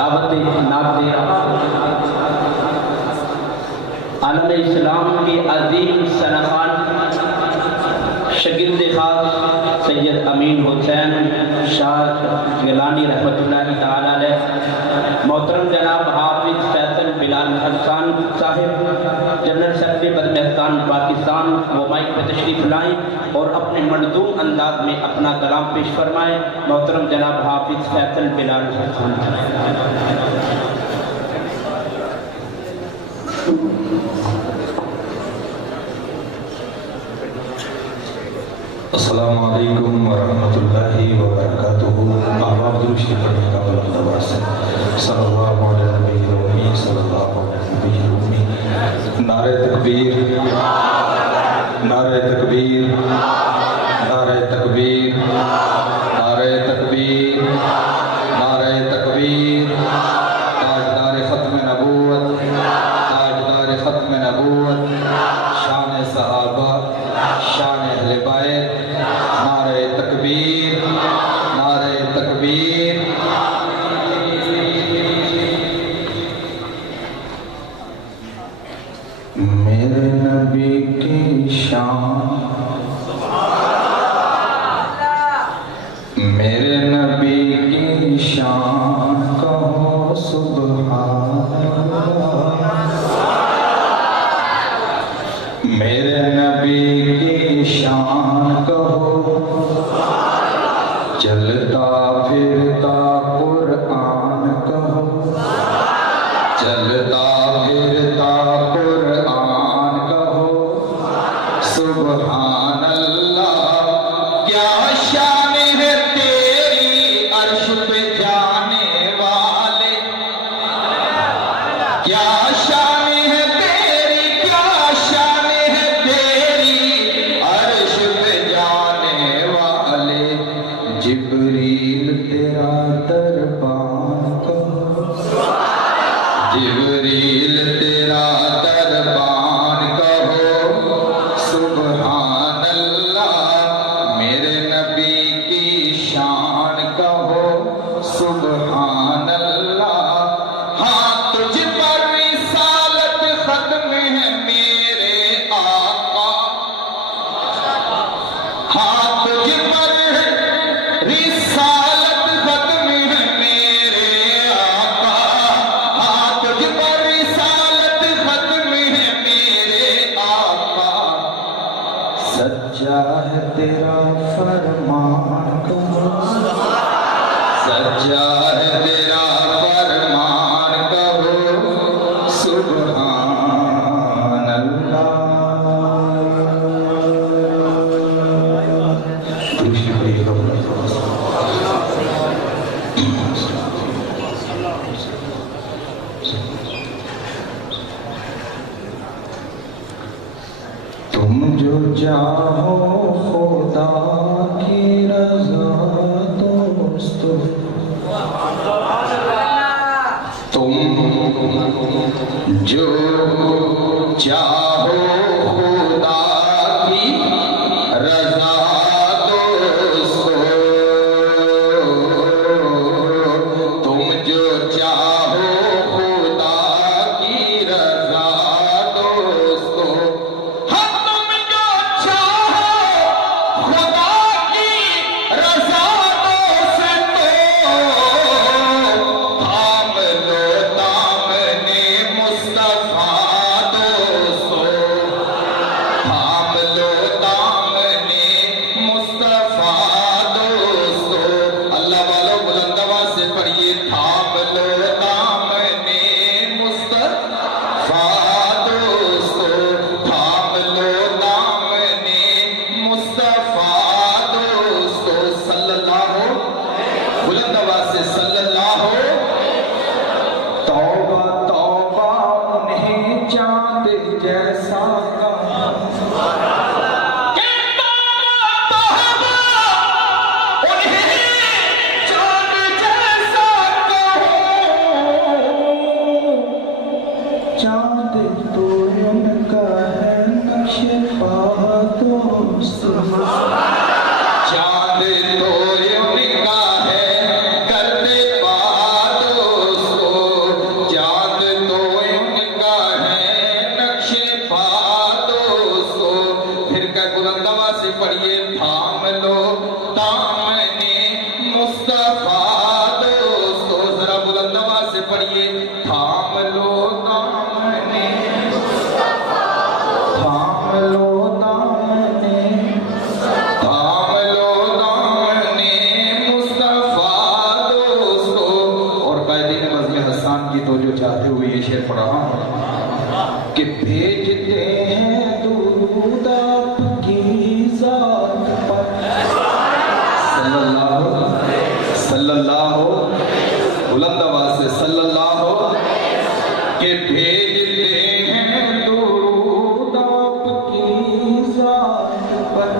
دعوت ناب دے رہا عالم اسلام کے عظیم سرخان شگرد خاص سید امین حسین شاہ گیلانی رحمۃ اللہ تعالی علیہ، محترم جناب حافظ فیصل بلال حسان صاحب جنرل سیکرٹری بدمحسان پاکستان، وہ مائک پہ تشریف لائیں اور اپنے منظوم انداز میں اپنا کلام پیش فرمائیں۔ محترم جناب حافظ فیصل بلال حسان السلام علیکم ورحمۃ اللہ وبرکاتہ۔ احباب درود شریف پڑھنے کا بلند آواز سے صلی اللہ علیہ نبی الامین، صلی اللہ علیہ نبی الامین۔ نعرہ تکبیر، نعرہ تکبیر، نعرہ تکبیر، نعرہ تکبیر، نعرہ تکبیر۔ تاجدار ختم نبوت، تاجدار ختم نبوت، شان صحابہ، شان اہل بیت، نعرہ تکبیر، نعرہ تکبیر۔ میرے نبی کی شان، میرے نبی کی شان کہو سبحان اللہ، میرے نبی کی شان کہو، چلتا پھرتا قرآن کہو، چلتا پھرتا قرآن کہو، سبحان اللہ۔ کیا شان ہے تیری عرش پہ جانے والے، کیا شان ہے تیری، کیا شان ہے تیری عرش پہ جانے والے، جبریل تیرا دربان کہو، جبریل تیرا دربان کہو، سبحان اللہ۔ میرے نبی کی شان کہو، سبحان اللہ۔ ہاں تجھ پر رسالت ختم ہے میرے آقا، ہاں تجھ پر رسالت ختم ہے میرے آقا، ہاں تجھ پر رسالت ختم ہے میرے آقا، سچا ہے تیرا فرمان کہو، سچا ہے تیرا فرمان کہو، سبحان اللہ۔ تم جو چاہو خدا کی رضا دوست، تم جو چاہو خدا کی رضا دوست، تم جو چاہو خدا کی رضا دوست، کہ بھیجتے ہیں درود آپ کی ذات پر صلی اللہ بلند آواز سے صلی اللہ کہ بھیجتے ہیں درود آپ کی ذات پر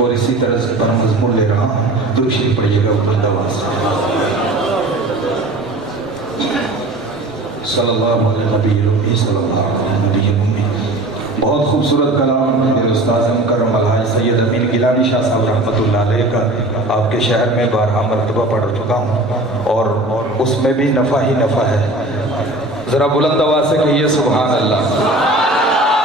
اور اسی طرح سے پر مضمون لے رہا ہوں درود شریف پڑھیے گا بلند آواز سے صلی اللہ علیہ نبی الامی صلی اللہ علیہ نبی الامی بہت خوبصورت کلام میرے استاذ مکرم الحاج سید امین گیلانی شاہ صاحب رحمۃ اللہ علیہ کا آپ کے شہر میں بارہا مرتبہ پڑھ چکا ہوں اور اس میں بھی نفع ہی نفع ہے ذرا بلند آواز سے کہیے سبحان اللہ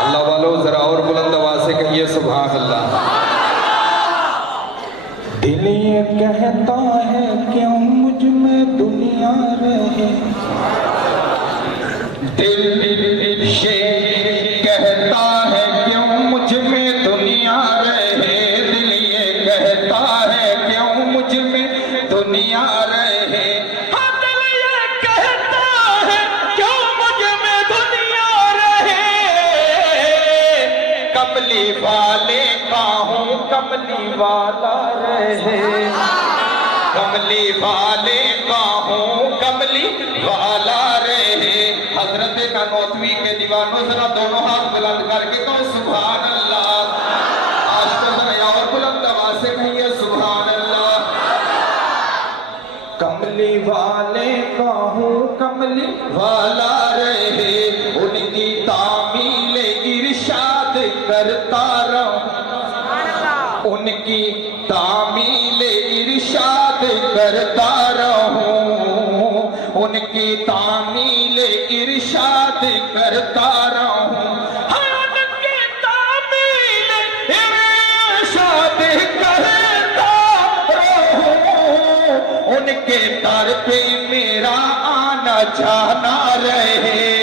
اللہ والو ذرا اور بلند آواز سے کہیے سبحان اللہ دل یہ کہتا ہے کیوں مجھ میں دنیا رہے دل یہ کہتا ہے کیوں مجھ میں دنیا رہے دل یہ کہتا ہے کیوں مجھ میں دنیا رہے دل یہ کہتا ہے کیوں مجھ میں دنیا رہے کملی والے کا ہوں کملی والا رہے کملی والے کا ہوں کملی والا رہے حضرت نانوتوی کے دیوانوں ذرا دونوں ہاتھ بلند کر کے کہو سبحان اللہ آج تو ذرا اور بلند آواز سے کہیے سبحان اللہ کملی والے کا ہوں کملی والا رہے ان کی تعمیل ارشاد کرتا رہوں ان کی تعمیل ارشاد کرتا رہوں ان کی تعمیل ارشاد کرتا رہوں ان کی تعمیل ارشاد کرتا رہوں ان کے در پہ میرا آنا جانا رہے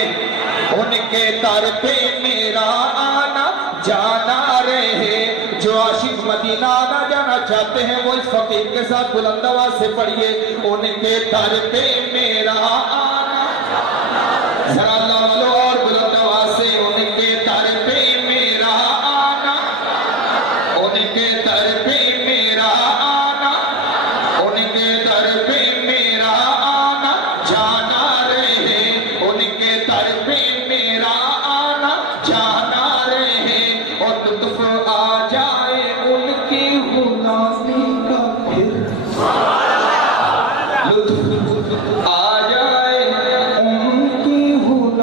ان کے در پہ میرا آنا جانا رہے جو عاشق مدینہ آنا جانا چاہتے ہیں وہ اس فقیر کے ساتھ بلند آواز سے پڑھیے ان کے در پہ میرا آنا ذرا اللہ والو اور بلند آواز سے ان کے در پہ میرا آنا ان کے در پہ میرا آنا ان کے در پہ میرا آنا جانا رہے ان کے در پہ میرا آنا جانا رہے اور لطف آ جائے ان کی غلامی کا پھر لطف آ جائے ان کی غلامی